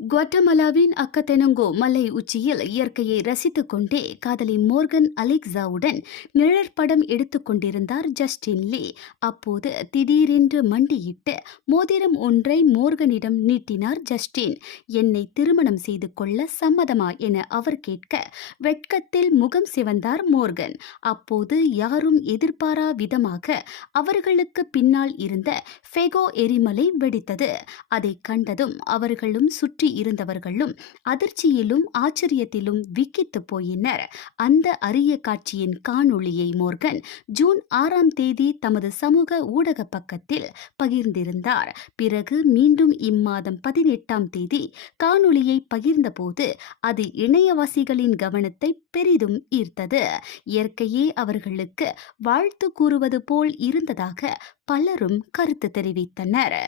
குவாட்டமலாவின் அக்கத்தெனங்கோ மலை உச்சியில் இயற்கையை ரசித்துக் கொண்டே காதலி மோர்கன் அலெக்சாவுடன் நிழற்படம் எடுத்துக் கொண்டிருந்தார் ஜஸ்டின் லீ. அப்போது திடீரென்று மண்டியிட்டு மோதிரம் ஒன்றை மோர்கனிடம் நீட்டினார் ஜஸ்டின். என்னை திருமணம் செய்து கொள்ள சம்மதமா என அவர் கேட்க வெட்கத்தில் முகம் சிவந்தார் மோர்கன். அப்போது யாரும் எதிர்பாரா விதமாக அவர்களுக்கு பின்னால் இருந்த ஃபெகோ எரிமலை வெடித்தது. அதை கண்டதும் அவர்களும் சுற்றி இருந்தவர்களும் அதிர்ச்சியிலும் ஆச்சரியத்திலும் விக்கித்து போயினர். அந்த அரிய காட்சியின் காணொளியை மோர்கன் ஜூன் 6ஆம் தேதி தமது சமூக ஊடக பக்கத்தில் பகிர்ந்திருந்தார். பிறகு மீண்டும் இம்மாதம் 18ஆம் தேதி காணொளியை பகிர்ந்தபோது அது இணையவாசிகளின் கவனத்தை பெரிதும் ஈர்த்தது. இயற்கையே அவர்களுக்கு வாழ்த்து கூறுவது போல் இருந்ததாக பலரும் கருத்து தெரிவித்தனர்.